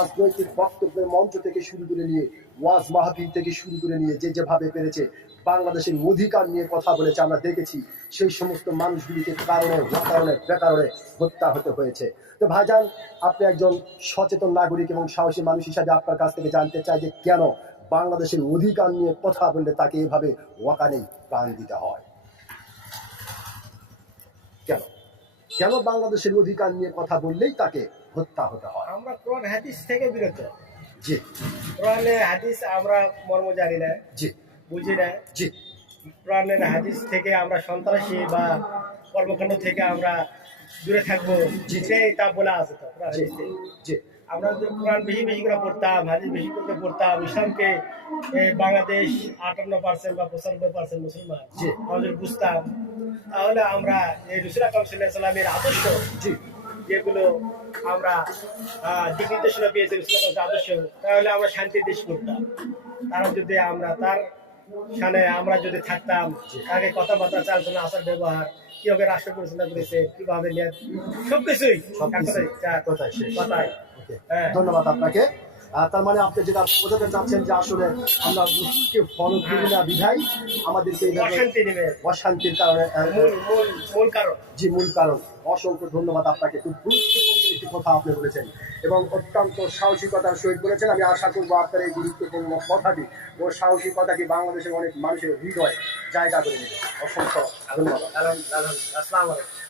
রাজনৈতিক বক্তব্যের মঞ্চ থেকে শুরু করে নিয়ে ওয়াজ মাহফিল থেকে শুরু করে নিয়ে যে যেভাবে পেরেছে বাংলাদেশের অধিকার নিয়ে কথা বলেছে আমরা দেখেছি, সেই সমস্ত মানুষগুলিকে কারণে অকারণে বেকারণে হত্যা হতে হয়েছে। তো ভাইজান, আপনি একজন সচেতন নাগরিক এবং সাহসী মানুষ হিসাবে আপনার কাছ থেকে জানতে চাই যে কেন বাংলাদেশের অধিকার নিয়ে কথা বললে তাকে এভাবে ওয়াকানেই প্রাণ দিতে হয়? কেন কেন বাংলাদেশের অধিকার নিয়ে কথা বললেই তাকে হত্যা হতে হয়? আমরা কোরআন হাদিস থেকে বিরত। জি কোরআনের হাদিস আমরা মর্ম জানি না, জি বুঝি না। জি কোরআনের হাদিস থেকে আমরা সন্ত্রাসী বা কর্মকাণ্ড থেকে আমরা দূরে থাকবো, যেটাই তা বলা আছে তো কোরআন জি হাদিসে। জি আমরা যদি কোরআন বেশি বেশি করে পড়তাম, হাদিস বেশি করে পড়তাম, ইসলামকে বাংলাদেশ 58% বা 95% মুসলমান জি। আমরা যদি বুঝতাম, তাহলে আমরা এই রসুল আকরাম সাল্লাল্লাহু আলাইহি ওয়াসাল্লামের আদর্শ জি যেগুলো আমরা দিক নির্দেশনা পেয়েছি রসুল আকরামের আদর্শ, তাহলে আমরা শান্তির দেশ করতাম। তারা যদি আমরা তার সামনে আমরা যদি থাকতাম, তাকে কথাবার্তা, চালচলন, আচার ব্যবহার, কিভাবে রাষ্ট্র পরিচালনা করেছে, কিভাবে সবকিছুই কথায় শেষ। কথায়। ওকে, হ্যাঁ। ধন্যবাদ আপনাকে। তার মানে আপনি যেটা বোঝাতে চাচ্ছেন যে আসলে আমরা রসুলকে ফলো করি না বিধায় আমাদেরকে এইভাবে অশান্তি নেবে, অশান্তির কারণে মূল কারণ। যে মূল কারণ। অসংখ্য ধন্যবাদ আপনাকে, খুব গুরুত্বপূর্ণ একটি কথা আপনি বলেছেন এবং অত্যন্ত সাহসিকতার সহিত বলেছেন। আমি আশা করবো আপনার এই গুরুত্বপূর্ণ কথাটি ও সাহসিকতাটি বাংলাদেশের অনেক মানুষের হৃদয় জায়গা করে নেবে। অসংখ্য ধন্যবাদ। আসসালামু আলাইকুম।